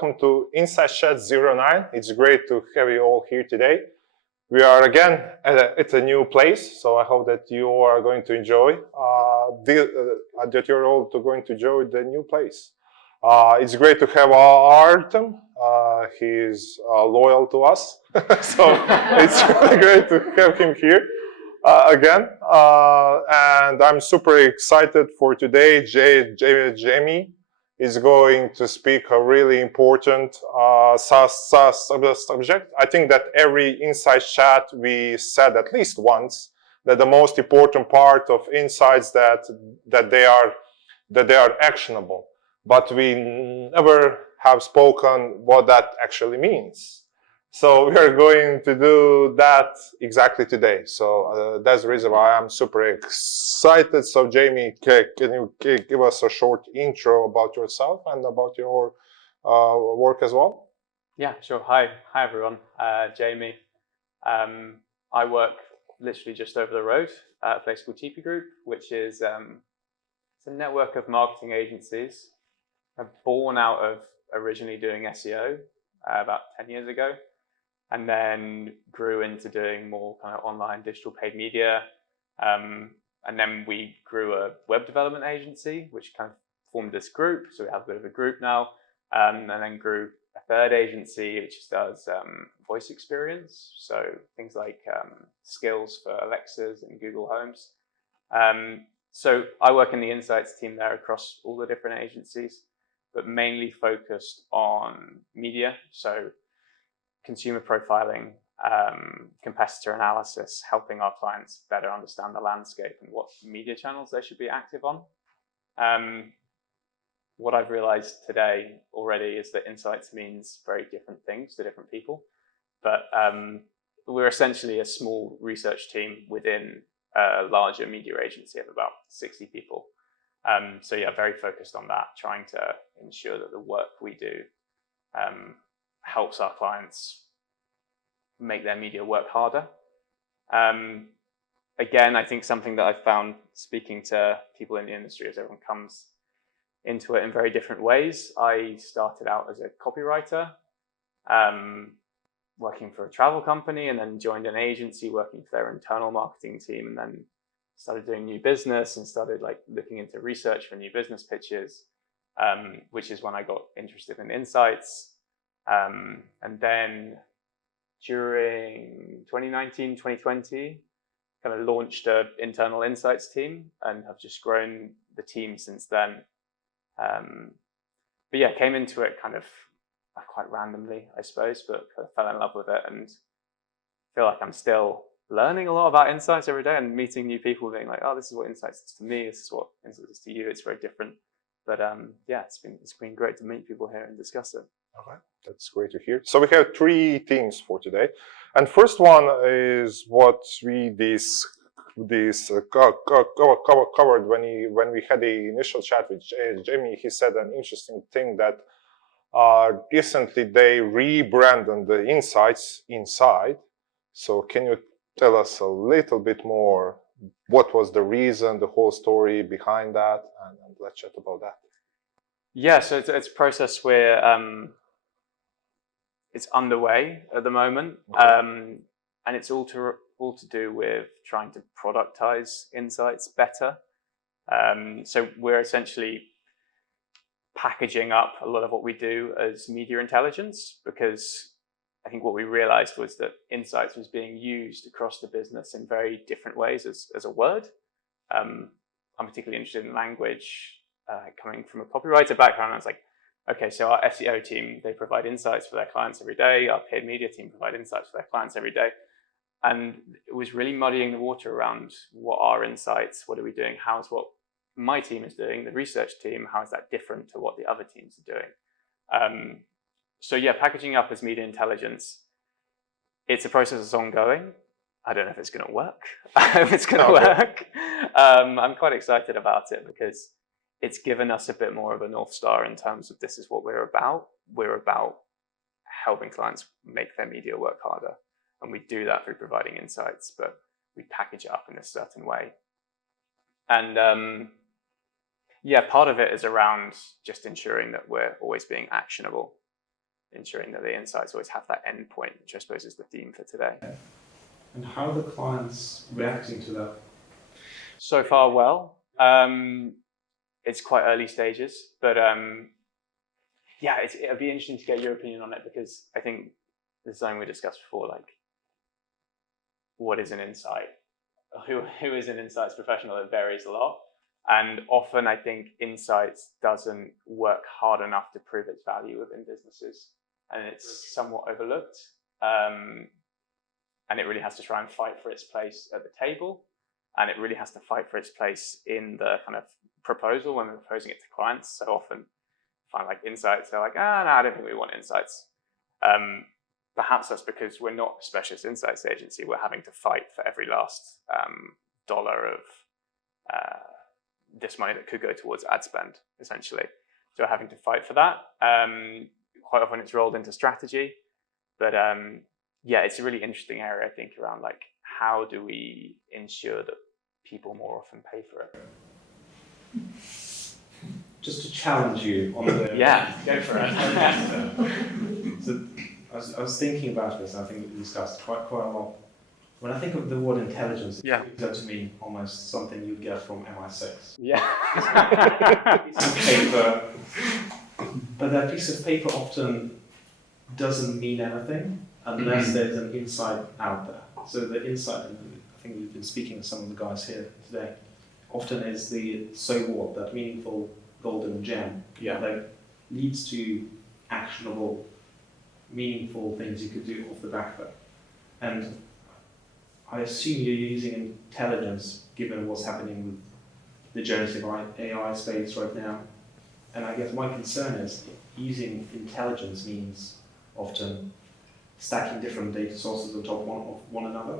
welcome to Insight Chat 09. It's great to have you all here today. We are again at a new place, so I hope that you are going to enjoy that you're all going to enjoy the new place. It's great to have Artem. He's loyal to us, so it's really great to have him here again. And I'm super excited for today. Jamie is going to speak a really important subject. I think that every Insight Chat we said at least once that the most important part of insights that they are actionable, but we never have spoken what that actually means. So we are going to do that exactly today. So that's the reason why I'm super excited. So Jamie, can you give us a short intro about yourself and about your work as well? Yeah, sure. Hi everyone. Jamie. I work literally just over the road at a place called TIPi Group, which is it's a network of marketing agencies born out of originally doing SEO about 10 years ago, and then grew into doing more kind of online digital paid media. And then we grew a web development agency, which kind of formed this group. So we have a bit of a group now, and then grew a third agency, which does voice experience. So things like skills for Alexas and Google Homes. So I work in the insights team there across all the different agencies, but mainly focused on media. So consumer profiling, competitor analysis, helping our clients better understand the landscape and what media channels they should be active on. What I've realized today already is that insights means very different things to different people, but we're essentially a small research team within a larger media agency of about 60 people. So yeah, very focused on that, trying to ensure that the work we do helps our clients make their media work harder. Again, I think something that I've found speaking to people in the industry is everyone comes into it in very different ways. I started out as a copywriter, working for a travel company, and then joined an agency working for their internal marketing team, and then started doing new business and started like looking into research for new business pitches, which is when I got interested in insights. And then during 2019, 2020, kind of launched an internal insights team and have just grown the team since then. But yeah, came into it kind of quite randomly, I suppose, but kind of fell in love with it and feel like I'm still learning a lot about insights every day and meeting new people being like, oh, this is what insights is to me, this is what insights is to you. It's very different. But yeah, it's been great to meet people here and discuss it. Okay, that's great to hear. So we have three themes for today, and first one is what we covered when we had the initial chat with Jamie. He said an interesting thing that recently they rebranded the insights inside. So can you tell us a little bit more? What was the reason, the whole story behind that, and let's chat about that. Yeah, so it's a process where it's underway at the moment, okay. And it's all to do with trying to productize insights better. So we're essentially packaging up a lot of what we do as media intelligence, because I think what we realized was that insights was being used across the business in very different ways as a word. I'm particularly interested in language. Coming from a copywriter background, I was like, okay, so our SEO team, they provide insights for their clients every day. Our paid media team provide insights for their clients every day. And it was really muddying the water around what are insights, what are we doing, how's what my team is doing, the research team, how is that different to what the other teams are doing? So yeah, packaging up as media intelligence, it's a process that's ongoing. I don't know if it's going to work. If it's going to work. I'm quite excited about it because it's given us a bit more of a North Star in terms of this is what we're about. We're about helping clients make their media work harder. And we do that through providing insights, but we package it up in a certain way. And yeah, part of it is around just ensuring that we're always being actionable. ensuring that the insights always have that endpoint, which I suppose is the theme for today. And how are the clients reacting to that? So far, well. It's quite early stages, but yeah, it'd be interesting to get your opinion on it, because I think this is something we discussed before, like, what is an insight? Who is an insights professional? It varies a lot. And often I think insights doesn't work hard enough to prove its value within businesses. And it's somewhat overlooked. And it really has to try and fight for its place at the table. And it really has to fight for its place in the kind of proposal when we're proposing it to clients. So often find like insights, they're like, no, I don't think we want insights. Perhaps that's because we're not a specialist insights agency. We're having to fight for every last dollar of this money that could go towards ad spend, essentially. So we're having to fight for that. Quite often it's rolled into strategy. But yeah, it's a really interesting area, I think, around like, how do we ensure that people more often pay for it? Just to challenge you on the... Yeah, go for it. So I was thinking about this, and I think we discussed quite a lot. When I think of the word intelligence, Yeah. it occurs to me almost something you'd get from MI6. Yeah. Piece of paper, but that piece of paper often doesn't mean anything unless there's an insight out there. So the insight, and I think we've been speaking to some of the guys here today, often is the so what, that meaningful golden gem that leads to actionable, meaningful things you could do off the back of it. And I assume you're using intelligence given what's happening with the generative AI space right now. And I guess my concern is using intelligence means often stacking different data sources on top of one another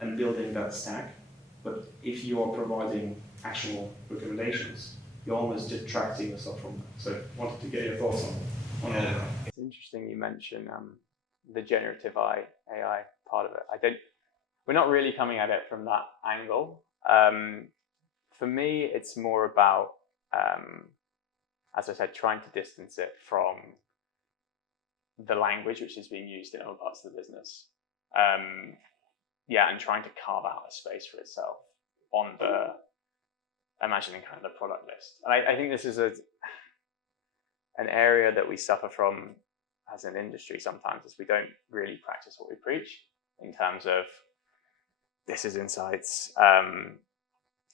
and building that stack. But if you are providing actionable recommendations, you're almost detracting yourself from that. So I wanted to get your thoughts on all of that. It's interesting you mention the generative AI part of it. We're not really coming at it from that angle. For me, it's more about, as I said, trying to distance it from the language which is being used in other parts of the business. Yeah, and trying to carve out a space for itself on the, imagining kind of the product list. And I think this is an area that we suffer from as an industry sometimes, is we don't really practice what we preach in terms of, this is insights. I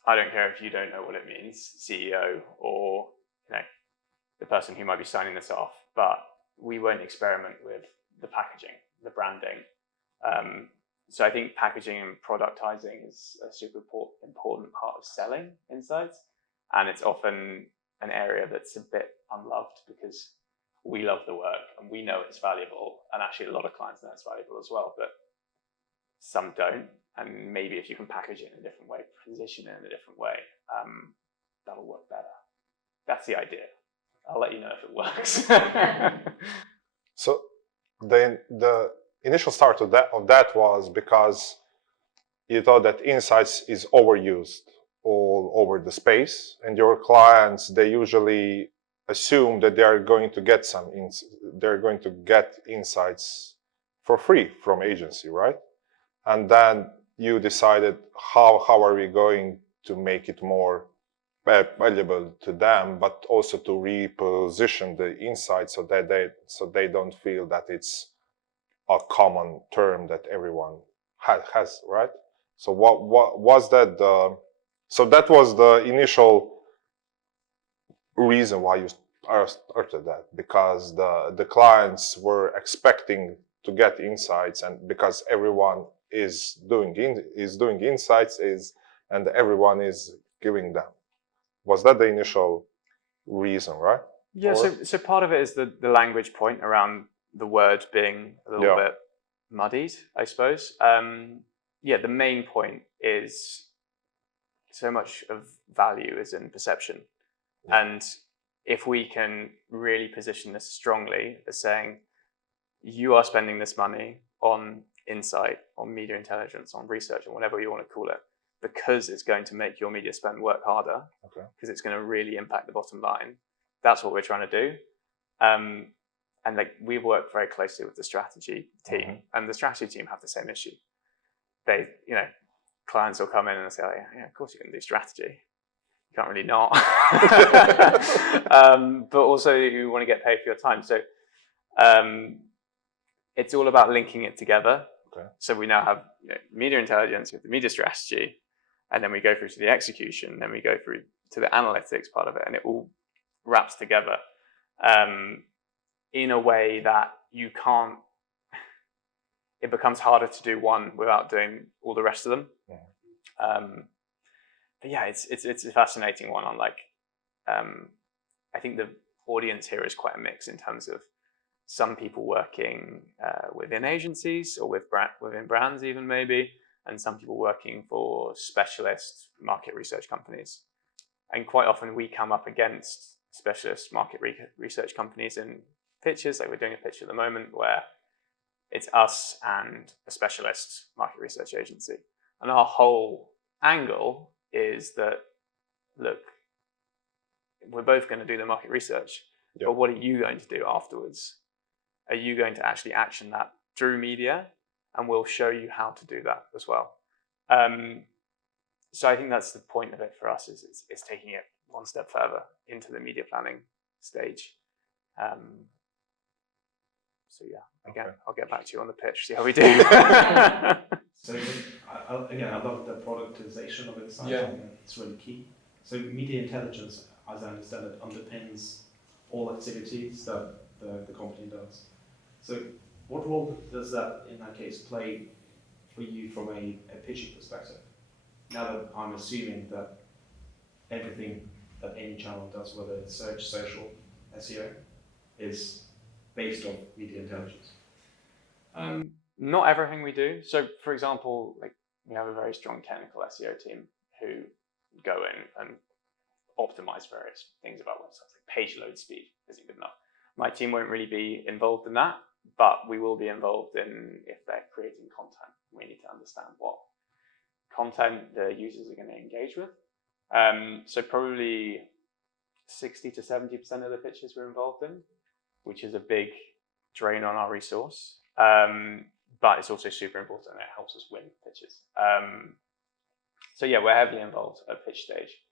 don't care if you don't know what it means, CEO, or the person who might be signing this off, but we won't experiment with the packaging, the branding. So I think packaging and productizing is a super important part of selling insights. And it's often an area that's a bit unloved, because we love the work and we know it's valuable. And actually a lot of clients know it's valuable as well, but some don't. And maybe if you can package it in a different way, position it in a different way, that'll work better. That's the idea. I'll let you know if it works. So the initial start of that was because you thought that insights is overused all over the space, and your clients, they usually assume that they are going to get insights for free from agency, right? And then you decided how are we going to make it more valuable to them, but also to reposition the insights so that they don't feel that it's a common term that everyone has, right? So what was that? So that was the initial reason why you started that, because the clients were expecting to get insights, and because everyone is doing insights and everyone is giving them. Was that the initial reason, right? Yeah, so part of it is the language point around the word being a little bit muddied, I suppose. Yeah, the main point is so much of value is in perception. Yeah. And if we can really position this strongly as saying, you are spending this money on insight, on media intelligence, on research, and whatever you want to call it, because it's going to make your media spend work harder, because it's going to really impact the bottom line. That's what we're trying to do. and like we work very closely with the strategy team, and the strategy team have the same issue. They, clients will come in and say, oh, yeah, of course you can do strategy. You can't really not. But also you want to get paid for your time. So it's all about linking it together. Okay. So we now have media intelligence with the media strategy, and then we go through to the execution, then we go through to the analytics part of it, and it all wraps together in a way that you can't, it becomes harder to do one without doing all the rest of them. Yeah. But yeah, it's a fascinating one on I think the audience here is quite a mix in terms of some people working within agencies or within brands even maybe, and some people working for specialist market research companies. And quite often we come up against specialist market research companies in pitches, like we're doing a pitch at the moment where it's us and a specialist market research agency. And our whole angle is that, look, we're both going to do the market research, but what are you going to do afterwards? Are you going to actually action that through media? And we'll show you how to do that as well. So I think that's the point of it for us, is taking it one step further into the media planning stage. So yeah, again, okay. I'll get back to you on the pitch, see how we do. So again, I love the productization of insight. Yeah. It's really key. So media intelligence, as I understand it, underpins all activities that the company does. So what role does that, in that case, play for you from a pitching perspective? Now that I'm assuming that everything that any channel does, whether it's search, social, SEO, is based on media intelligence. Not everything we do. So for example, like we have a very strong technical SEO team who go in and optimize various things about websites. Like page load speed isn't good enough. My team won't really be involved in that, but we will be involved in if they're creating content. We need to understand what content the users are going to engage with. So probably 60 to 70% of the pitches we're involved in, which is a big drain on our resource. But it's also super important and it helps us win pitches. So yeah, we're heavily involved at pitch stage.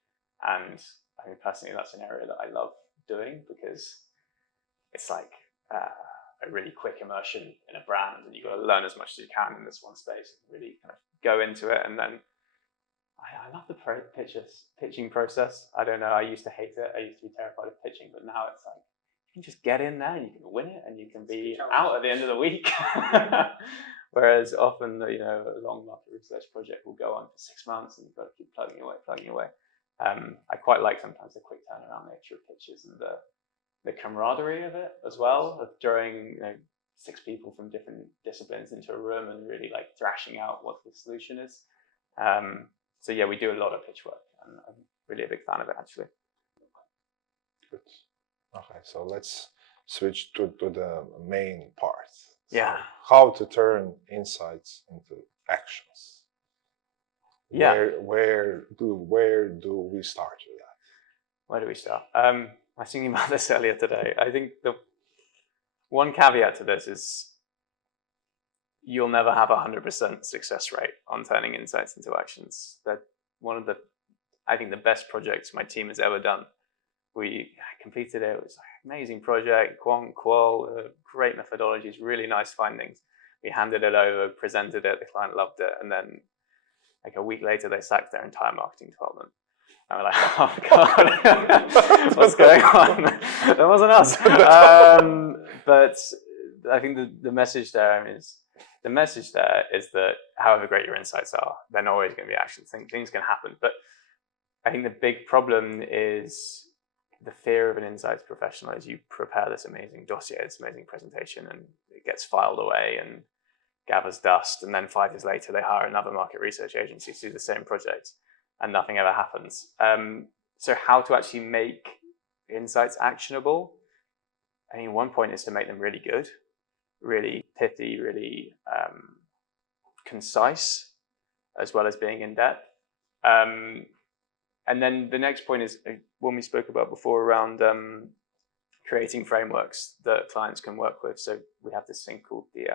And I mean, personally, that's an area that I love doing because it's like a really quick immersion in a brand, and you've got to learn as much as you can in this one space, really kind of go into it. And then I love the pitching process. I don't know, I used to hate it. I used to be terrified of pitching, but now it's like, you can just get in there and you can win it and you can be out at the end of the week. Whereas often, a long market research project will go on for 6 months and you've got to keep plugging away. I quite like sometimes the quick turnaround nature of pitches and the camaraderie of it as well, of throwing 6 people from different disciplines into a room and really like thrashing out what the solution is. So yeah, we do a lot of pitch work, and I'm really a big fan of it actually. Good. Okay, so let's switch to the main part. Yeah. So how to turn insights into actions. Yeah. Where do we start with that? Where do we start? I was thinking about this earlier today. I think the one caveat to this is you'll never have 100% success rate on turning insights into actions. That one of the, I think, the best projects my team has ever done. We completed it. It was an amazing project, quant, qual, great methodologies, really nice findings. We handed it over, presented it, the client loved it, and then like a week later, they sacked their entire marketing department. And we're like, oh God, what's going on? That wasn't us. But I think the message there is that however great your insights are, they're not always going to be actions. Things can happen. But I think the big problem is the fear of an insights professional is you prepare this amazing dossier, this amazing presentation, and it gets filed away and gathers dust. And then 5 years later, they hire another market research agency to do the same project, and nothing ever happens. So how to actually make insights actionable? I mean, one point is to make them really good, really pithy, really concise, as well as being in depth. And then the next point is one we spoke about before around creating frameworks that clients can work with. So we have this thing called the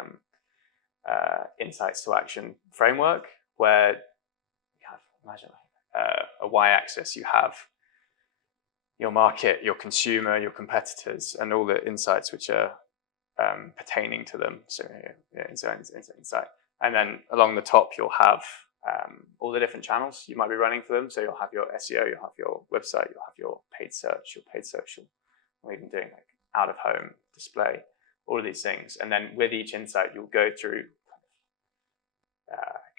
insights to action framework, where you have, imagine a y-axis, you have your market, your consumer, your competitors, and all the insights which are pertaining to them. So insight. And then along the top, you'll have all the different channels you might be running for them. So you'll have your SEO, you'll have your website, you'll have your paid search, your paid social, or even doing like out of home display, all of these things. And then with each insight, you'll go through,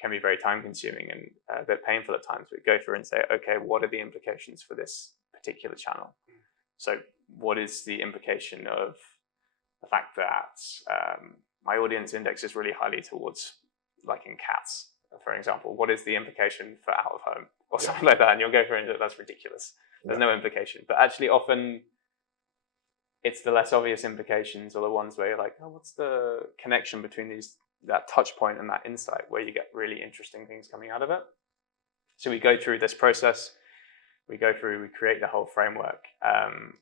can be very time consuming and a bit painful at times, but go through and say, okay, what are the implications for this particular channel? So what is the implication of the fact that my audience index is really highly towards liking cats, for example? What is the implication for out of home or something like that? And you'll go through and that's ridiculous. There's no implication. But actually often it's the less obvious implications, or the ones where you're like, oh, what's the connection between that touch point and that insight, where you get really interesting things coming out of it. So we go through this process, we create the whole framework, and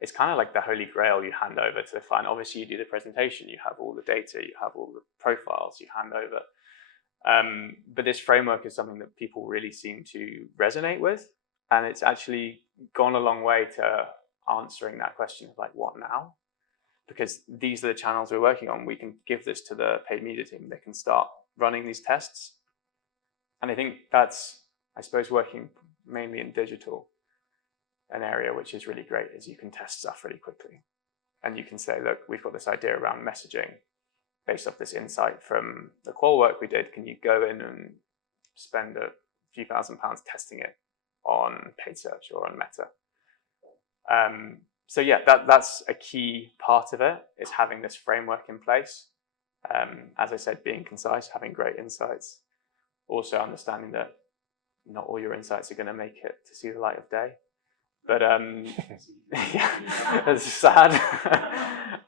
it's kind of like the holy grail you hand over to the client. Obviously you do the presentation, you have all the data, you have all the profiles you hand over. But this framework is something that people really seem to resonate with. And it's actually gone a long way to answering that question of like, what now? Because these are the channels we're working on. We can give this to the paid media team. They can start running these tests. And I think that's, I suppose, working mainly in digital, an area which is really great is you can test stuff really quickly. And you can say, look, we've got this idea around messaging based off this insight from the qual work we did. Can you go in and spend a few £1,000s testing it on paid search or on Meta? So yeah, that's a key part of it, is having this framework in place. As I said, being concise, having great insights, also understanding that not all your insights are going to make it to see the light of day. But yeah, it's sad.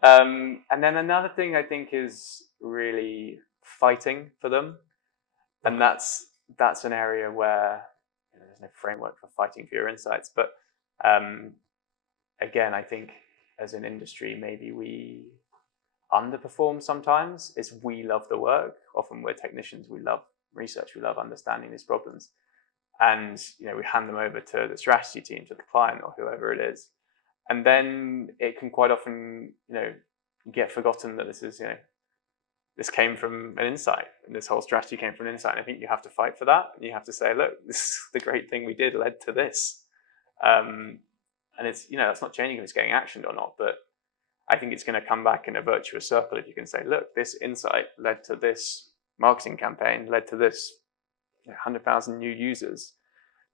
And then another thing I think is really fighting for them. And that's an area where there's no framework for fighting for your insights. But again, I think as an industry, maybe we underperform sometimes. Is we love the work. Often we're technicians, we love research, we love understanding these problems. And we hand them over to the strategy team, to the client or whoever it is. And then it can quite often, get forgotten that this came from an insight, and this whole strategy came from an insight. And I think you have to fight for that. And you have to say, look, this is the great thing we did led to this. And it's, that's not changing if it's getting actioned or not, but I think it's going to come back in a virtuous circle if you can say, look, this insight led to this marketing campaign, led to this 100,000 new users.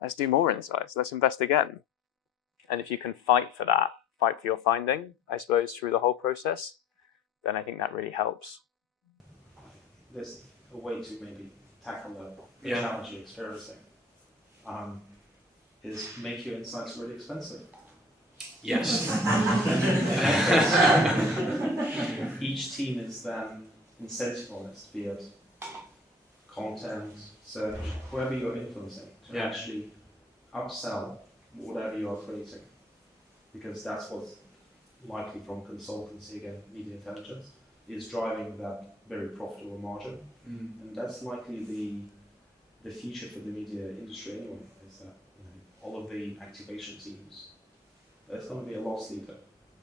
Let's do more insights. Let's invest again. And if you can fight for that, fight for your finding, I suppose, through the whole process, then I think that really helps. There's a way to maybe tackle the challenge you're experiencing, is make your insights really expensive. Yes. Each team is then incentivized on this, be it content, search, whoever you're influencing, to actually upsell whatever you are creating. Because that's what's likely from consultancy, again, media intelligence, is driving that very profitable margin. And that's likely the future for the media industry anyway, is that all of the activation teams, it's going to be a loss leader.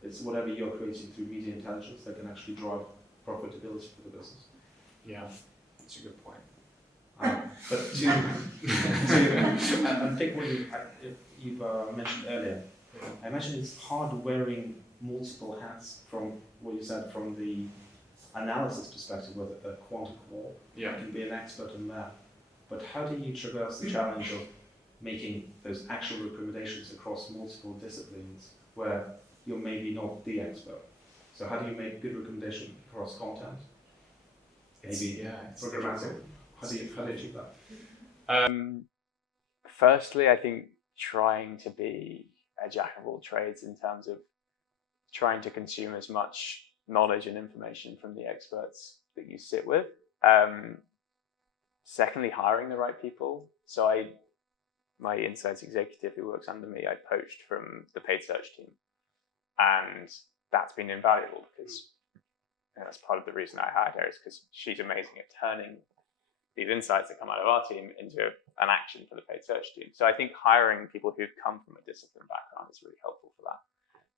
It's whatever you're creating through media intelligence that can actually drive profitability for the business. Yeah, that's a good point. But I think what you've mentioned earlier, I imagine it's hard wearing multiple hats from what you said, from the analysis perspective, with a quant qual. You can be an expert in that. But how do you traverse the challenge of making those actual recommendations across multiple disciplines where you're maybe not the expert? So how do you make good recommendation across content? Maybe programmatic. How do you achieve that? Firstly, I think trying to be a jack of all trades in terms of trying to consume as much knowledge and information from the experts that you sit with. Secondly, hiring the right people. So my insights executive who works under me, I poached from the paid search team. And that's been invaluable because that's part of the reason I hired her, is because she's amazing at turning these insights that come out of our team into an action for the paid search team. So I think hiring people who've come from a discipline background is really helpful for that.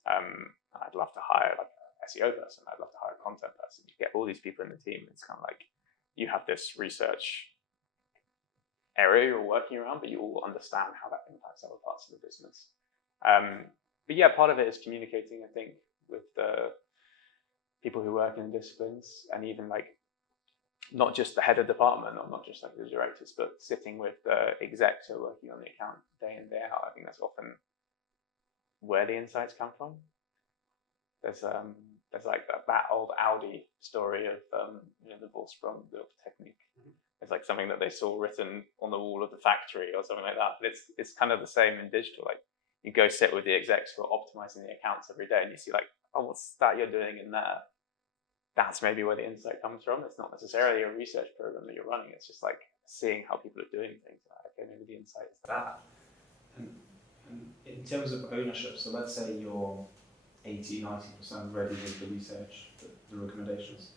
I'd love to hire like an SEO person. I'd love to hire a content person. You get all these people in the team. It's kind of like you have this research area you're working around, but you all understand how that impacts other parts of the business. But yeah, part of it is communicating, I think, with the people who work in disciplines, and even like not just the head of department or not just like the directors, but sitting with the execs who are working on the account day in, day out. I think that's often where the insights come from. There's like that old Audi story of the Vorsprung technique. It's like something that they saw written on the wall of the factory or something like that. But it's kind of the same in digital. Like you go sit with the execs who are optimizing the accounts every day, and you see like, oh, what's that you're doing in there? That's maybe where the insight comes from. It's not necessarily a research program that you're running. It's just like seeing how people are doing things. Like, okay, maybe the insight is that. And in terms of ownership, so let's say you're 80-90% ready with the research, the recommendations.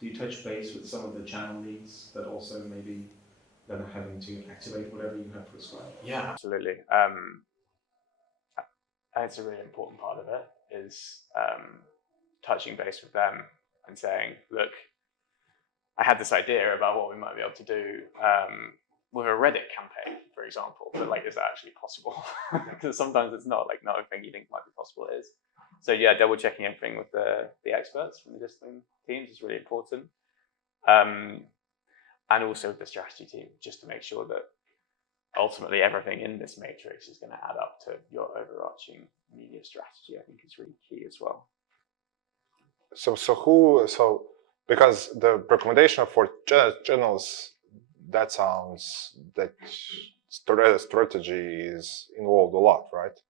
Do you touch base with some of the channel leads that also maybe then are having to activate whatever you have prescribed? Yeah, absolutely. It's a really important part of it is touching base with them and saying, look, I had this idea about what we might be able to do with a Reddit campaign, for example, but like, is that actually possible? Because sometimes it's not, like not everything you think might be possible is. So yeah, double checking everything with the experts from the discipline teams is really important. And also the strategy team, just to make sure that ultimately everything in this matrix is going to add up to your overarching media strategy. I think is really key as well. So because the recommendation for channels, that sounds that strategy is involved a lot, right?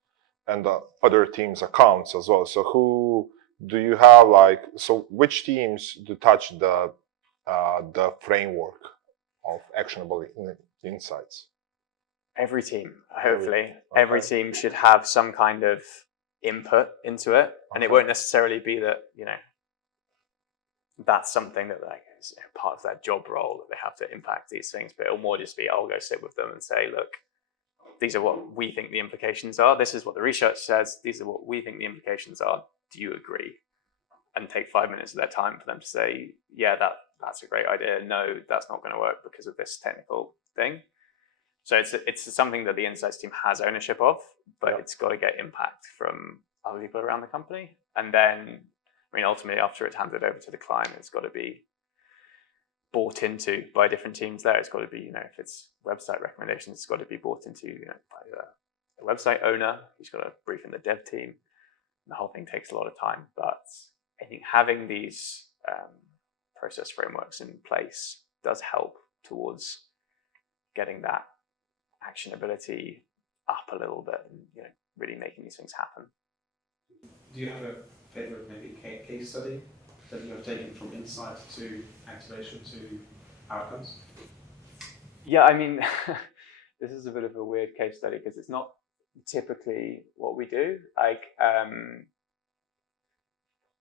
And other teams' accounts as well. So who do you have like? So which teams do touch the framework of actionable insights? Every team, hopefully. Every team should have some kind of input into it. And it won't necessarily be that, that's something that like is part of their job role, that they have to impact these things, but it'll more just be, I'll go sit with them and say, look, these are what we think the implications are. This is what the research says. These are what we think the implications are. Do you agree? And take 5 minutes of their time for them to say, yeah, that's a great idea. No, that's not going to work because of this technical thing. So it's something that the insights team has ownership of, but it's got to get impact from other people around the company. And then, ultimately, after it's handed over to the client, it's got to be bought into by different teams there. It's got to be, if it's website recommendations, it's got to be bought into by the website owner. He's got to brief in the dev team. The whole thing takes a lot of time. But I think having these process frameworks in place does help towards getting that actionability up a little bit and really making these things happen. Do you have a favorite maybe case study that you have taken from insight to activation to outcomes? Yeah, this is a bit of a weird case study because it's not typically what we do.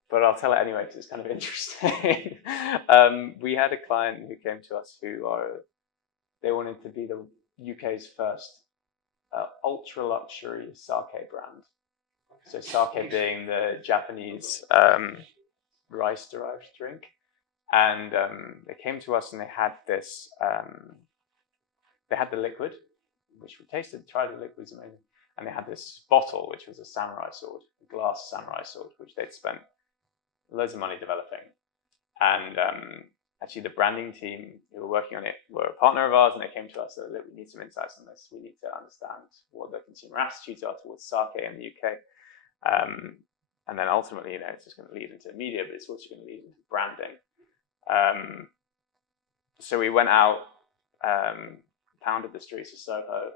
But I'll tell it anyway because it's kind of interesting. We had a client who came to us they wanted to be the UK's first ultra luxury sake brand. So sake being the Japanese rice derived drink. And they came to us and they had this, they had the liquid, which we tasted, tried the liquid's amazing. And they had this bottle, which was a samurai sword, a glass samurai sword, which they'd spent loads of money developing. And actually the branding team who were working on it were a partner of ours, and they came to us and said, look, we need some insights on this. We need to understand what the consumer attitudes are towards sake in the UK. And then ultimately, it's just going to lead into media, but it's also going to lead into branding. So we went out, pounded the streets of Soho,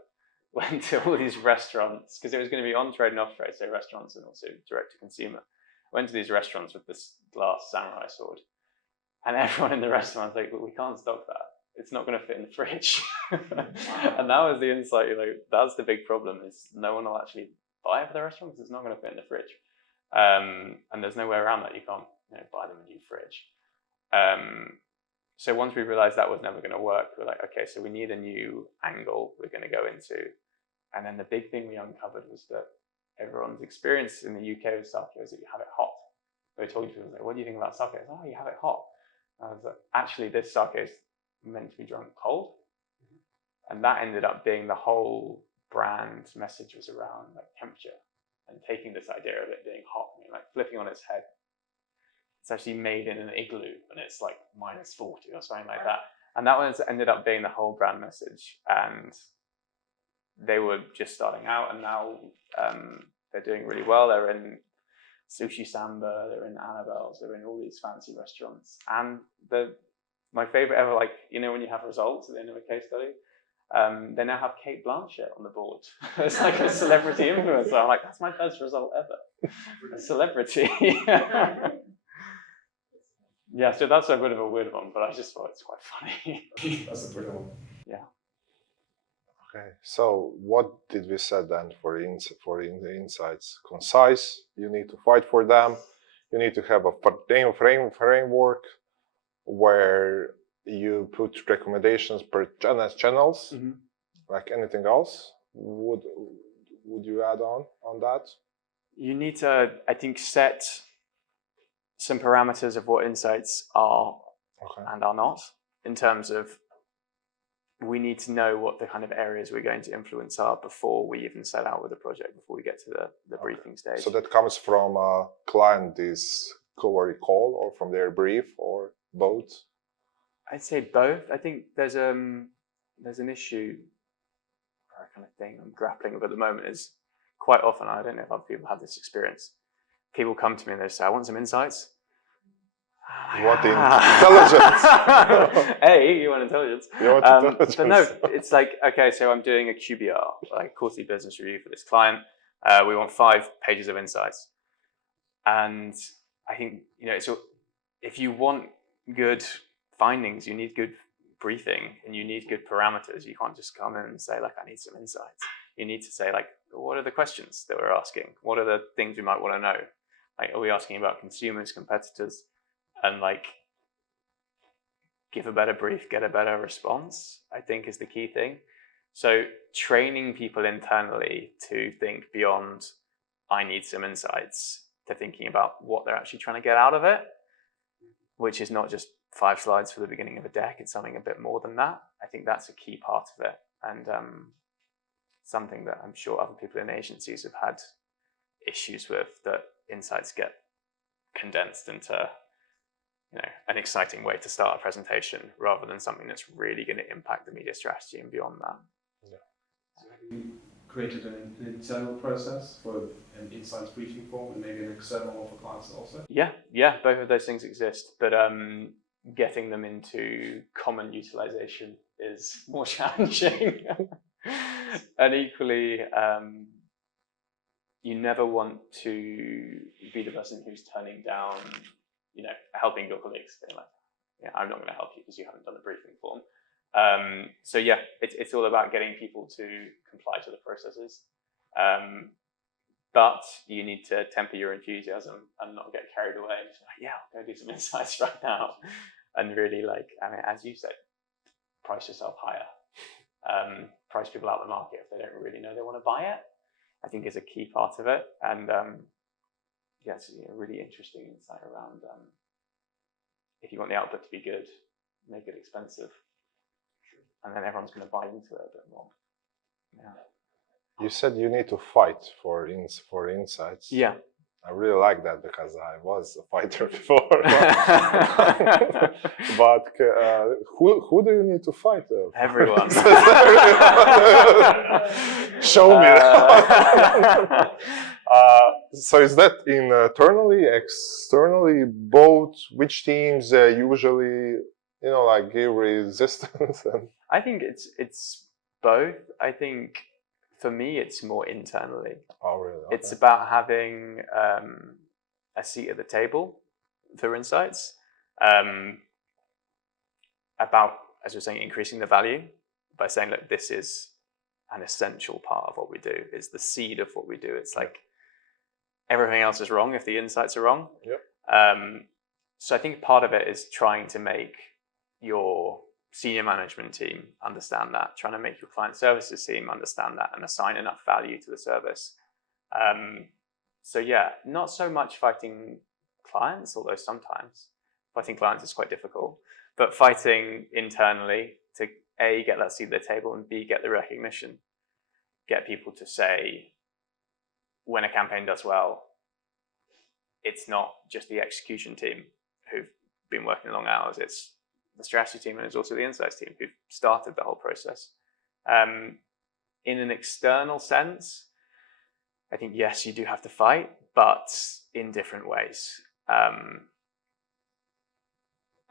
went to all these restaurants, because it was going to be on-trade and off-trade, so restaurants and also direct-to-consumer. Went to these restaurants with this glass samurai sword. And everyone in the restaurant was like, but we can't stock that. It's not going to fit in the fridge. And that was the insight, that's the big problem, is no one will actually buy it for the restaurant because it's not going to fit in the fridge. And there's no way around that. You can't buy them a new fridge. So once we realized that was never going to work, we're like, okay, so we need a new angle we're going to go into. And then the big thing we uncovered was that everyone's experience in the UK with sake is that you have it hot. So I told people, like, what do you think about sake? I was, oh, you have it hot. And I was like, actually, this sake is meant to be drunk cold. And that ended up being the whole brand message was around like temperature and taking this idea of it being hot and like flipping on its head. It's actually made in an igloo and it's like -40 or something like that. And that one ended up being the whole brand message. And they were just starting out, and now they're doing really well. They're in Sushi Samba, they're in Annabelle's, they're in all these fancy restaurants. And my favorite ever, like, when you have results at the end of a case study, they now have Kate Blanchett on the board. It's like a celebrity influencer. I'm like, that's my best result ever. A celebrity. Yeah, so that's a bit of a weird one, but I just thought it's quite funny. That's a brilliant one. Yeah. Okay, so what did we set then for the insights? Concise, you need to fight for them. You need to have a framework where you put recommendations per channels. Mm-hmm. Like anything else, would you add on that? You need to, I think, set some parameters of what insights are and are not, in terms of we need to know what the kind of areas we're going to influence are before we even set out with the project, before we get to the briefing stage. So that comes from a client discovery call or from their brief or both? I'd say both. I think there's an issue, or a kind of thing I'm grappling with at the moment, is quite often, I don't know if other people have this experience, people come to me and they say, I want some insights. What intelligence? Hey, you want intelligence? You want intelligence. But no, it's like, okay, so I'm doing a QBR, like quarterly business review for this client. We want 5 pages of insights. And I think, if you want good findings, you need good briefing and you need good parameters. You can't just come in and say, like, I need some insights. You need to say, like, what are the questions that we're asking? What are the things we might want to know? Like, are we asking about consumers, competitors? And like, give a better brief, get a better response, I think is the key thing. So training people internally to think beyond, I need some insights, to thinking about what they're actually trying to get out of it, which is not just 5 slides for the beginning of a deck, it's something a bit more than that. I think that's a key part of it. And something that I'm sure other people in agencies have had issues with, that insights get condensed into an exciting way to start a presentation rather than something that's really going to impact the media strategy and beyond that. Yeah. So have you created an internal process for an insights briefing form and maybe an external one for clients also? Yeah, both of those things exist, but getting them into common utilization is more challenging. And equally, you never want to be the person who's turning down helping your colleagues. They're like, I'm not going to help you because you haven't done the briefing form. So yeah, it's all about getting people to comply to the processes. But you need to temper your enthusiasm and not get carried away. Just like, I'll go do some insights right now. And really, as you said, price yourself higher. Price people out of the market if they don't really know they want to buy it, I think is a key part of it. And it's a really interesting insight around if you want the output to be good, make it expensive, and then everyone's going to buy into it a bit more. Yeah. You said you need to fight for insights. Yeah. I really like that because I was a fighter before. But who do you need to fight? Everyone. Show me. So is that internally, externally, both? Which teams usually, give resistance? I think it's both. I think for me, it's more internally. Oh, really? Okay. It's about having a seat at the table for insights. About, as we're saying, increasing the value by saying, look, this is an essential part of what we do. It's the seed of what we do. It's like everything else is wrong if the insights are wrong. Yep. So I think part of it is trying to make your senior management team understand that, trying to make your client services team understand that and assign enough value to the service. So yeah, not so much fighting clients, although sometimes fighting clients is quite difficult, but fighting internally to A, get that seat at the table, and B, get the recognition, get people to say when a campaign does well, it's not just the execution team who've been working long hours, it's the strategy team and it's also the insights team who've started the whole process. In an external sense, I think, yes, you do have to fight, but in different ways.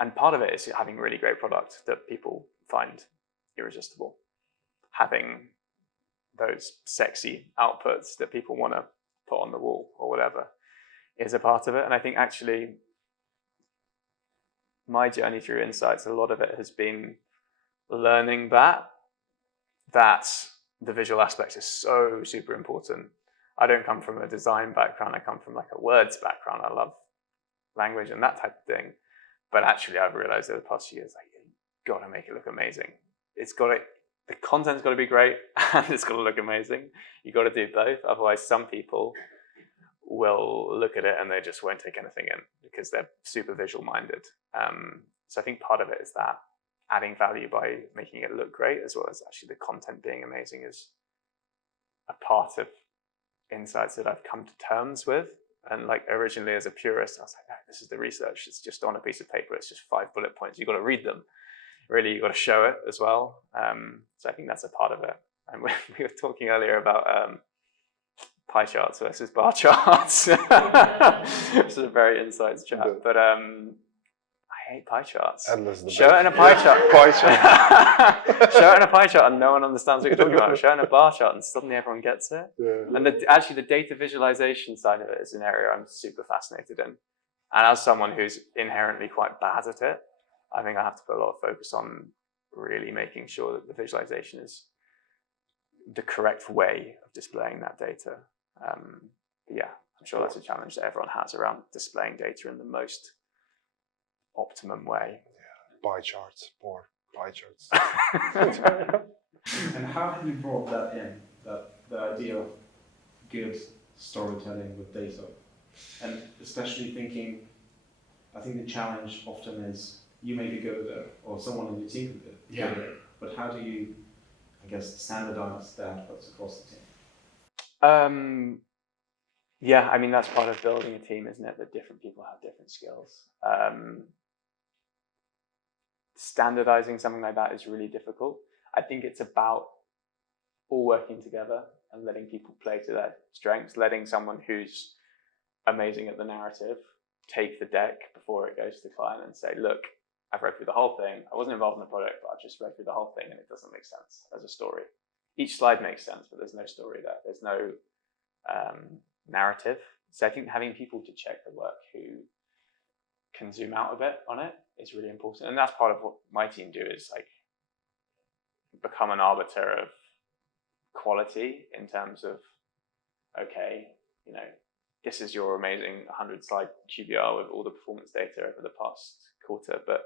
And part of it is having really great product that people find irresistible. Having those sexy outputs that people want to put on the wall or whatever is a part of it. And I think actually my journey through insights, a lot of it has been learning that the visual aspect is so super important. I don't come from a design background. I come from like a words background. I love language and that type of thing. But actually, I've realized over the past few years, like, you've got to make it look amazing. The content's got to be great and it's got to look amazing. You've got to do both. Otherwise, some people will look at it and they just won't take anything in because they're super visual minded. So I think part of it is that adding value by making it look great, as well as actually the content being amazing, is a part of insights that I've come to terms with. And like originally as a purist, I was like, no, this is the research. It's just on a piece of paper. It's just 5 bullet points. You've got to read them. Really, you've got to show it as well. So I think that's a part of it. And we were talking earlier about pie charts versus bar charts. This is a very insights chat. But I hate pie charts. Show it in a pie chart. Pie chart. Show it in a pie chart and no one understands what you're talking about. Show it in a bar chart and suddenly everyone gets it. Yeah. And actually the data visualization side of it is an area I'm super fascinated in. And as someone who's inherently quite bad at it, I think I have to put a lot of focus on really making sure that the visualization is the correct way of displaying that data. Yeah, I'm sure that's a challenge that everyone has around displaying data in the most optimum way. Yeah, pie charts or pie charts. And how have you brought that in, the idea of good storytelling with data? And especially thinking, I think the challenge often is you maybe go there, or someone in your team could go there, but how do you, I guess, standardize the outputs across the team? Yeah, I mean, that's part of building a team, isn't it? That different people have different skills. Standardizing something like that is really difficult. I think it's about all working together and letting people play to their strengths, letting someone who's amazing at the narrative take the deck before it goes to the client and say, look, I've read through the whole thing. I wasn't involved in the project, but I've just read through the whole thing and it doesn't make sense as a story. Each slide makes sense, but there's no story there. There's no narrative. So I think having people to check the work who can zoom out a bit on it is really important. And that's part of what my team do, is like become an arbiter of quality in terms of, okay, you know, this is your amazing 100-slide QBR with all the performance data over the past quarter, but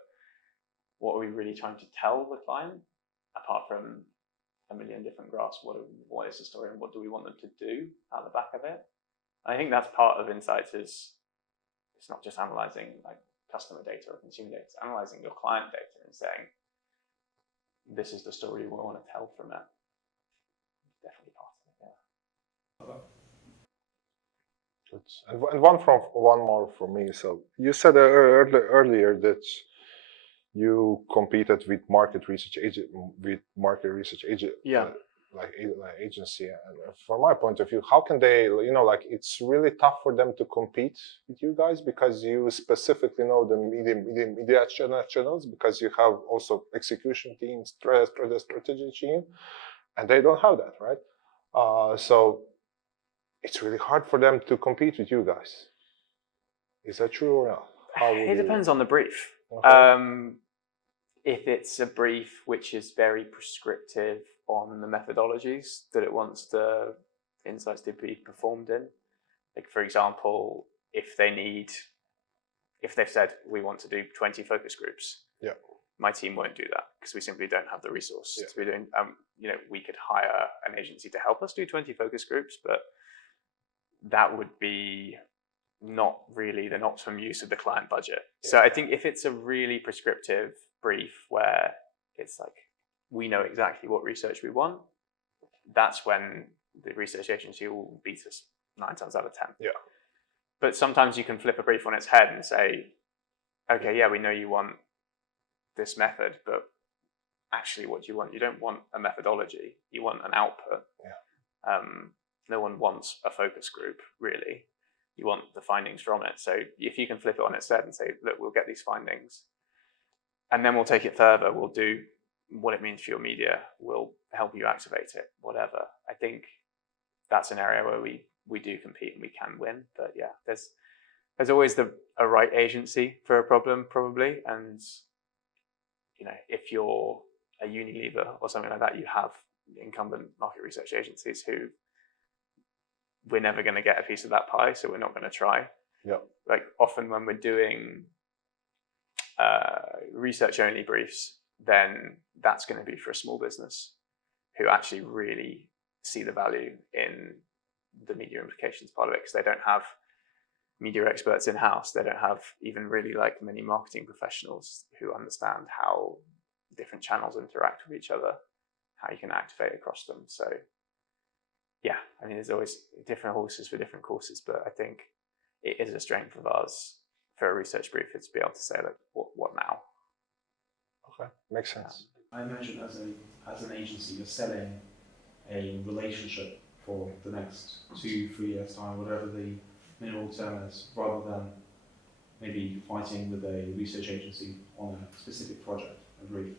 what are we really trying to tell the client apart from a million different graphs? What is the story and what do we want them to do at the back of it? I think that's part of insights. Is it's not just analyzing like customer data or consumer data, it's analyzing your client data and saying, this is the story we want to tell from it. Definitely part of it, yeah. Good. And one more from me. So you said earlier that you competed with market research Yeah. agency. And from my point of view, how can they, like it's really tough for them to compete with you guys because you specifically know the media channels, because you have also execution teams, strategy team, and they don't have that, right? So it's really hard for them to compete with you guys. Is that true or not? It depends on the brief. Okay. If it's a brief which is very prescriptive on the methodologies that it wants the insights to be performed in, Like, for example, if they've said we want to do 20 focus groups, Yeah. my team won't do that because we simply don't have the resource Yeah. to be doing. We could hire an agency to help us do 20 focus groups, but that would be not really the optimum use of the client budget. Yeah. So I think if it's a really prescriptive brief where it's like, we know exactly what research we want, that's when the research agency will beat us 9 times out of 10. Yeah. But sometimes you can flip a brief on its head and say, okay, yeah, we know you want this method, but actually what do you want? You don't want a methodology, you want an output. Yeah. No one wants a focus group, really. You want the findings from it. So if you can flip it on its head and say, look, we'll get these findings, and then we'll take it further, we'll do what it means for your media, we'll help you activate it, whatever. I think that's an area where we do compete and we can win. But yeah, there's always a right agency for a problem, probably. And if you're a Unilever or something like that, you have incumbent market research agencies who we're never going to get a piece of that pie, so we're not going to try. Yeah. Like often when we're doing research only briefs, then that's going to be for a small business who actually really see the value in the media implications part of it, because they don't have media experts in-house. They don't have even really like many marketing professionals who understand how different channels interact with each other, how you can activate across them. So yeah, I mean, there's always different horses for different courses, but I think it is a strength of ours for a research brief to be able to say, like, what now? Okay, makes sense. I imagine as an agency, you're selling a relationship for the next 2-3 years time, whatever the minimal term is, rather than maybe fighting with a research agency on a specific project, a brief.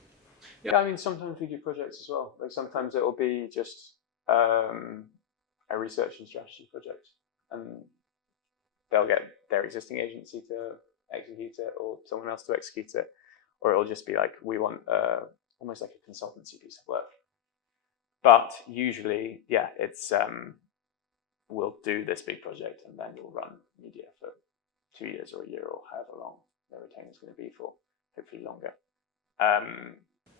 Yeah, I mean, sometimes we do projects as well. Like sometimes it will be just a research and strategy project, and they'll get their existing agency to execute it or someone else to execute it, or it'll just be like, we want almost like a consultancy piece of work. But usually, yeah, it's we'll do this big project and then we'll run media for 2 years or a year or however long their retainer is going to be for, hopefully longer.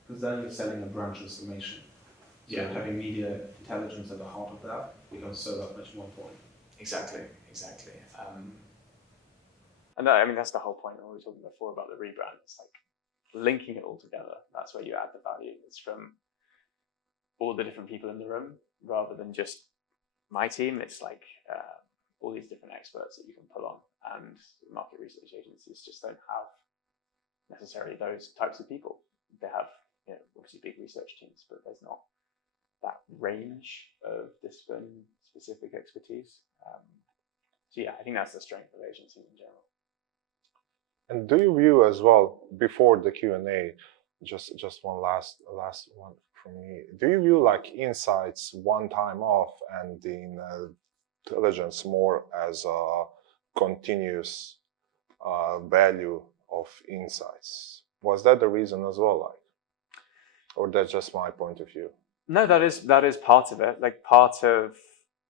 Because then you're selling a brand transformation. So Yeah. having media intelligence at the heart of that becomes so that much more important. Exactly. And I mean, that's the whole point when we were talking before about the rebrand. It's like linking it all together. That's where you add the value. It's from all the different people in the room rather than just my team. It's like all these different experts that you can pull on, and market research agencies just don't have necessarily those types of people. They have, obviously big research teams, but there's not that range of discipline-specific expertise. So yeah, I think that's the strength of agencies in general. And do you view as well, before the Q&A, just one last one from me, do you view like insights one time off and the intelligence more as a continuous value of insights? Was that the reason as well, like, or that's just my point of view? No, that is part of it. Like part of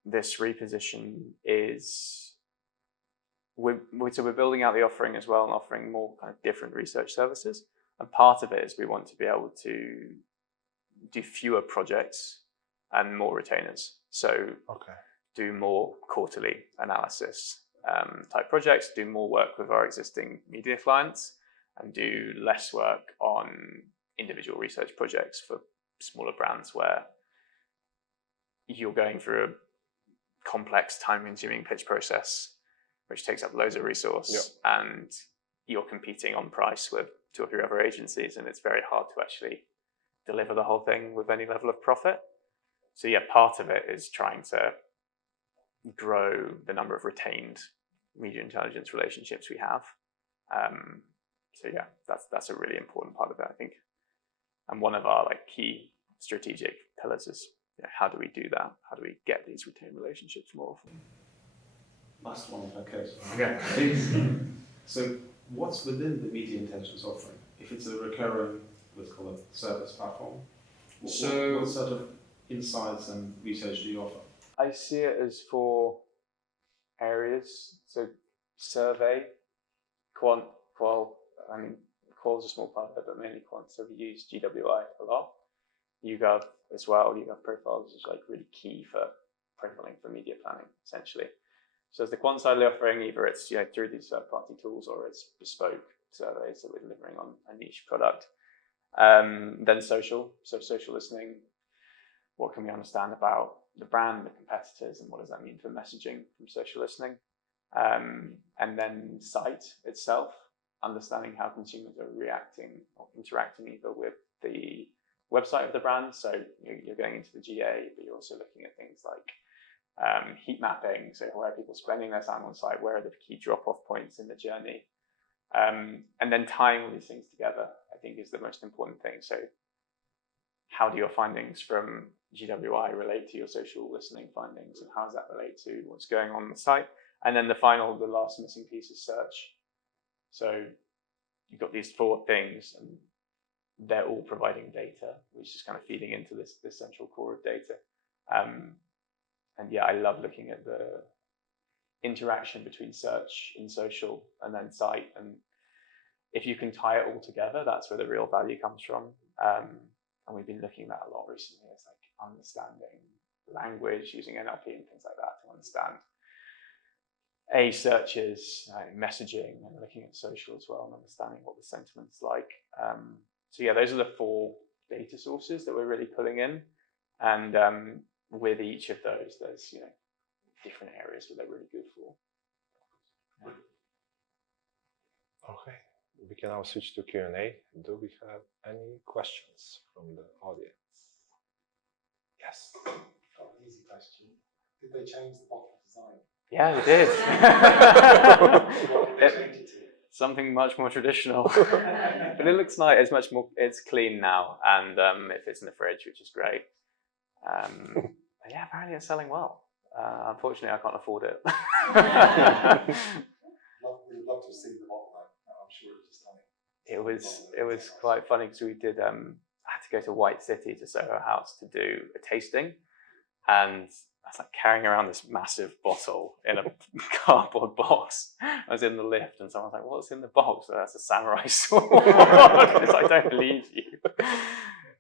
this reposition is we're building out the offering as well and offering more kind of different research services. And part of it is we want to be able to do fewer projects and more retainers. So do more quarterly analysis type projects, do more work with our existing media clients, and do less work on individual research projects for smaller brands where you're going through a complex, time-consuming pitch process, which takes up loads of resource, and you're competing on price with 2 or 3 other agencies, and it's very hard to actually deliver the whole thing with any level of profit. So yeah, part of it is trying to grow the number of retained media intelligence relationships we have. So yeah, that's a really important part of it, I think. And one of our key strategic pillars is, how do we do that? How do we get these retained relationships more often? Last one, if I could. Okay. So what's within the media intelligence offering? If it's a recurring, let's call it, service platform, what sort of insights and research do you offer? I see it as for areas. So survey, quant, qual. I mean, qual's a small part of it, but mainly quant. So we use GWI a lot. YouGov as well. YouGov profiles is like really key for profiling for media planning, essentially. So as the quant side of the offering, either it's through these third-party tools or it's bespoke surveys that we're delivering on a niche product. Then social, so social listening. What can we understand about the brand, the competitors, and what does that mean for messaging from social listening? And then site itself, understanding how consumers are reacting or interacting either with the website of the brand. So you're going into the GA, but you're also looking at things like heat mapping. So where are people spending their time on site? Where are the key drop-off points in the journey? And then tying all these things together, I think, is the most important thing. So how do your findings from GWI relate to your social listening findings, and how does that relate to what's going on the site? And then the last missing piece is search. So you've got these 4 things, and they're all providing data, which is kind of feeding into this central core of data. And yeah, I love looking at the interaction between search and social and then site. And if you can tie it all together, that's where the real value comes from. And we've been looking at that a lot recently. It's like understanding language, using NLP and things like that to understand searches, messaging, and looking at social as well and understanding what the sentiment's like. So yeah, those are the 4 data sources that we're really pulling in. And with each of those, there's different areas that they're really good for. Okay, we can now switch to Q&A. Do we have any questions from the audience? Yes. Oh, easy question. Did they change the bottle design? Yeah, they did. What did they change it to? Something much more traditional. But it looks nice. It's clean now, and it fits in the fridge, which is great. But yeah, apparently it's selling well. Unfortunately, I can't afford it. We'd love to see the bottle though. I'm sure it was stunning. It was quite funny because we did. I had to go to White City to Soho House to do a tasting, and I was like carrying around this massive bottle in a cardboard box. I was in the lift, and someone was like, "What's in the box?" Oh, that's a samurai sword. I was like, "I don't believe you." But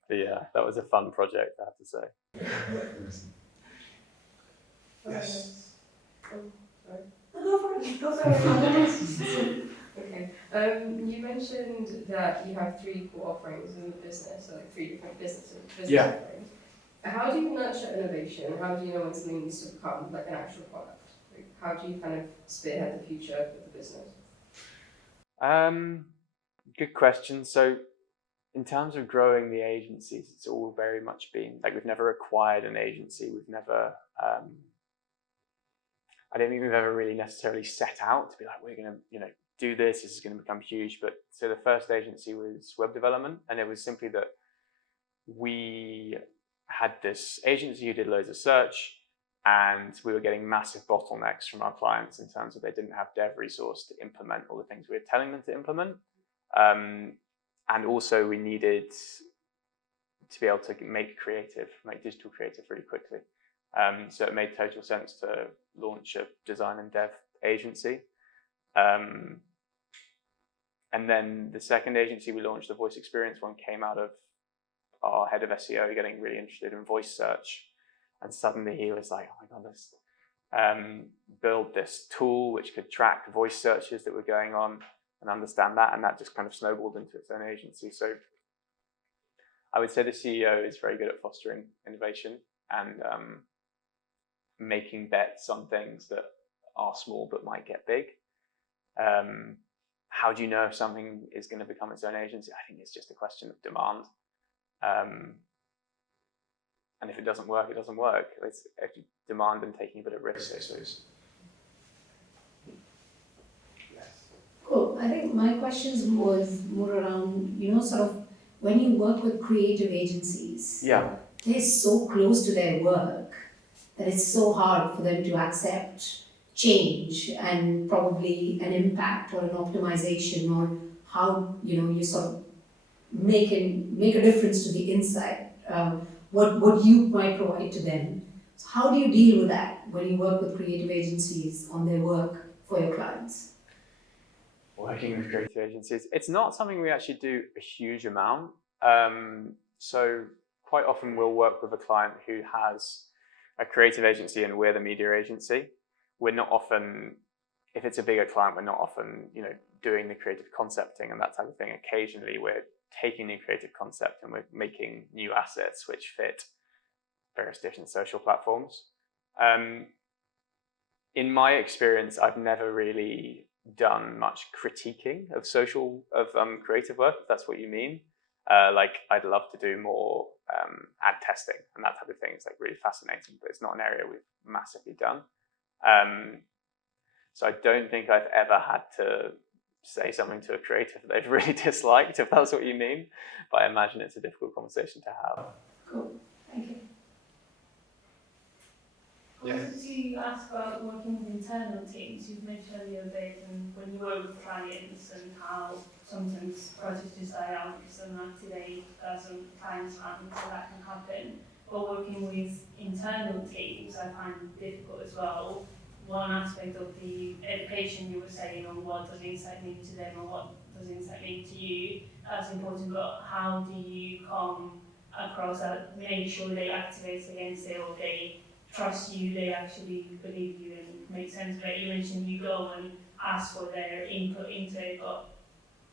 yeah, that was a fun project, I have to say. Yes. Okay. You mentioned that you have 3 core offerings in the business, so like 3 different business offerings. How do you nurture innovation? How do you know when something needs to become like an actual product? Like, how do you kind of spearhead the future of the business? Good question. So in terms of growing the agencies, it's all very much been like we've never acquired an agency. We've never, I don't think we've ever really necessarily set out to be like, we're going to, do this. This is going to become huge. But so the first agency was web development, and it was simply that we had this agency who did loads of search, and we were getting massive bottlenecks from our clients in terms of they didn't have dev resource to implement all the things we were telling them to implement. And also we needed to be able to make digital creative really quickly. So it made total sense to launch a design and dev agency. And then the second agency we launched, the voice experience one, came out of our head of SEO getting really interested in voice search. And suddenly he was like, oh my God, let's build this tool which could track voice searches that were going on and understand that. And that just kind of snowballed into its own agency. So I would say the CEO is very good at fostering innovation and making bets on things that are small but might get big. How do you know if something is going to become its own agency? I think it's just a question of demand. And if it doesn't work, it doesn't work. It's actually demand and taking a bit of risk, I suppose. Cool. I think my questions was more around, sort of when you work with creative agencies, they're so close to their work that it's so hard for them to accept change and probably an impact or an optimization or how, you sort of make a difference to the inside. What you might provide to them So how do you deal with that when you work with creative agencies on their work for your clients? Working with creative agencies, it's not something we actually do a huge amount. So quite often we'll work with a client who has a creative agency and we're the media agency. We're not often, if it's a bigger client, we're not often, doing the creative concepting and that type of thing. Occasionally we're taking the creative concept and we're making new assets which fit various different social platforms. In my experience, I've never really done much critiquing of creative work, if that's what you mean. I'd love to do more ad testing and that type of thing. It's like really fascinating, but it's not an area we've massively done. So I don't think I've ever had to say something to a creative that they've really disliked, if that's what you mean. But I imagine it's a difficult conversation to have. Cool, thank you. I wanted to ask about working with internal teams. You've mentioned earlier a bit, and when you work with clients and how sometimes projects just die out because they're not activate some clients plan, so that can happen. But working with internal teams, I find difficult as well. One aspect of the education you were saying on what does insight mean to them and what does insight mean to you, that's important, but how do you come across that, make sure they activate against it or they trust you, they actually believe you and make sense of it. You mentioned you go and ask for their input into it, but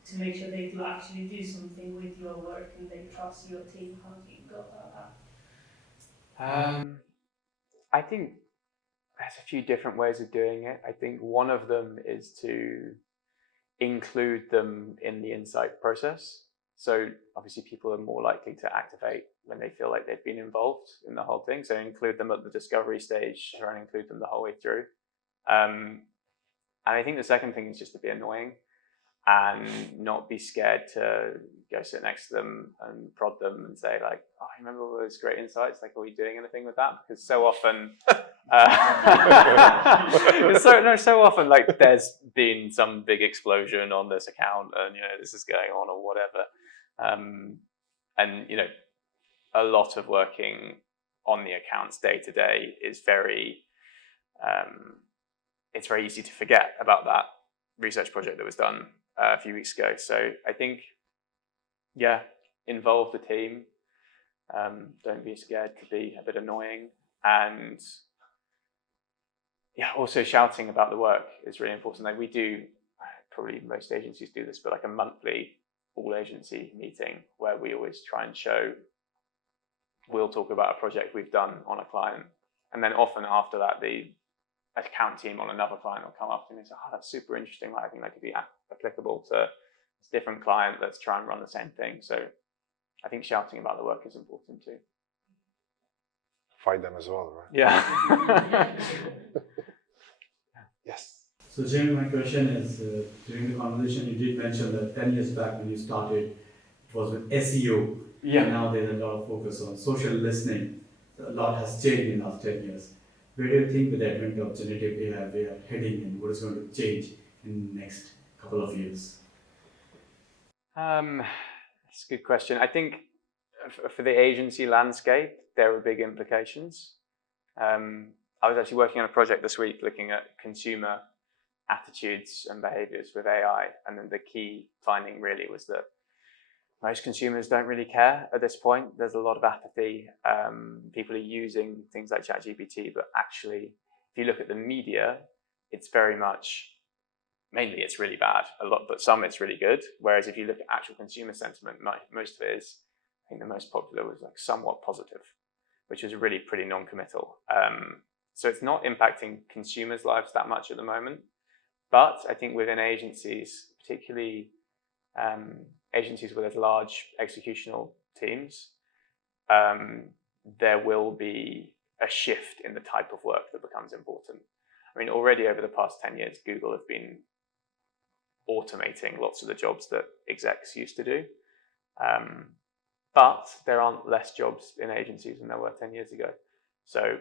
to make sure they do actually do something with your work and they trust your team, how do you go about that? I think there's a few different ways of doing it. I think one of them is to include them in the insight process. So obviously people are more likely to activate when they feel like they've been involved in the whole thing. So include them at the discovery stage, try and include them the whole way through. And I think the second thing is just to be annoying and not be scared to go sit next to them and prod them and say like, oh, I remember all those great insights, like, are we doing anything with that? Because so often, so often like there's been some big explosion on this account and, this is going on or whatever. And, a lot of working on the accounts day to day is it's very easy to forget about that research project that was done a few weeks ago. So I think, involve the team. Don't be scared to be a bit annoying. And also shouting about the work is really important. Like we do, probably most agencies do this, but like a monthly all agency meeting where we always try and show, we'll talk about a project we've done on a client. And then often after that, the account team on another client will come up to me and say, oh, that's super interesting. Like, I think that could be applicable to this different client. Let's try and run the same thing. So I think shouting about the work is important too. Fight them as well, right? Yeah. Yes. So Jamie, my question is, during the conversation you did mention that 10 years back when you started, it was with SEO. Yeah. And now there's a lot of focus on social listening. A lot has changed in the last 10 years. Where do you think with the advent of generative AI we are heading and what is going to change in the next couple of years? That's a good question. I think for the agency landscape, there are big implications. I was actually working on a project this week looking at consumer attitudes and behaviors with AI. And then the key finding really was that most consumers don't really care at this point. There's a lot of apathy. People are using things like ChatGPT, but actually, if you look at the media, it's very much, mainly it's really bad, a lot, but some it's really good. Whereas if you look at actual consumer sentiment, most of it is, I think the most popular was like somewhat positive, which is really pretty non-committal. So it's not impacting consumers' lives that much at the moment. But I think within agencies, particularly agencies with large executional teams, there will be a shift in the type of work that becomes important. I mean, already over the past 10 years, Google have been automating lots of the jobs that execs used to do. But there aren't less jobs in agencies than there were 10 years ago. So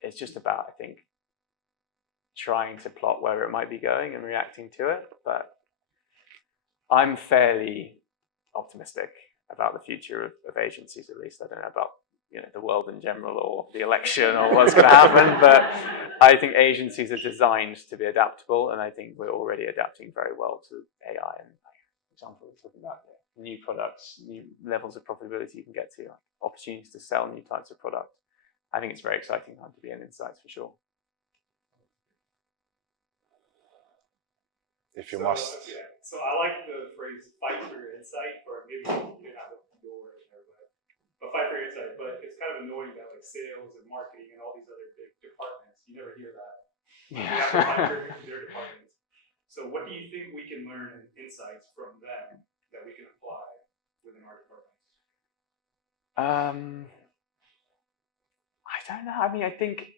it's just about, I think, trying to plot where it might be going and reacting to it. But I'm fairly optimistic about the future of agencies, at least. I don't know about the world in general or the election or what's going to happen. But I think agencies are designed to be adaptable, and I think we're already adapting very well to AI. And for example, we're talking about new products, new levels of profitability you can get to, opportunities to sell new types of product. I think it's a very exciting time to be in insights for sure. If you must. Yeah. So I like the phrase "fight for your insight," or maybe you're not your word there, but fight for your insight. But it's kind of annoying that like sales and marketing and all these other big departments, you never hear that. You have to fight for their departments. So what do you think we can learn in insights from them that we can apply within our departments? I don't know. I mean, I think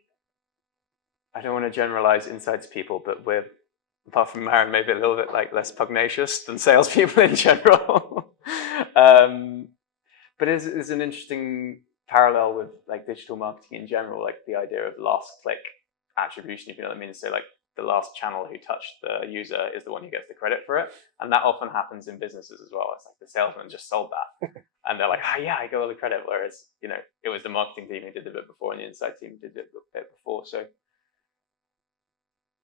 I don't want to generalize insights people, but we're, apart from Maren, maybe a little bit like less pugnacious than salespeople in general. But it's an interesting parallel with like digital marketing in general, like the idea of last click attribution, if you know what I mean. So like the last channel who touched the user is the one who gets the credit for it. And that often happens in businesses as well. It's like the salesman just sold that. And they're like, oh yeah, I got all the credit. Whereas, it was the marketing team who did the bit before and the insight team did the bit before. So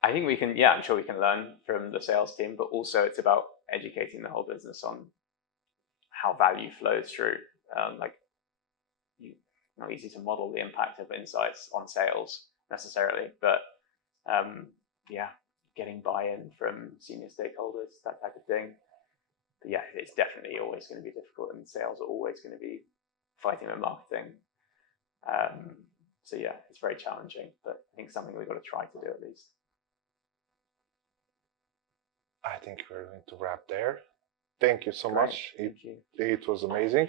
I think we can, I'm sure we can learn from the sales team, but also it's about educating the whole business on how value flows through. Not easy to model the impact of insights on sales necessarily, but getting buy-in from senior stakeholders, that type of thing. But yeah, it's definitely always going to be difficult, and sales are always going to be fighting with marketing. So yeah, it's very challenging, but I think something we've got to try to do at least. I think we're going to wrap there. Thank you so Great. much. Thank you. It was amazing.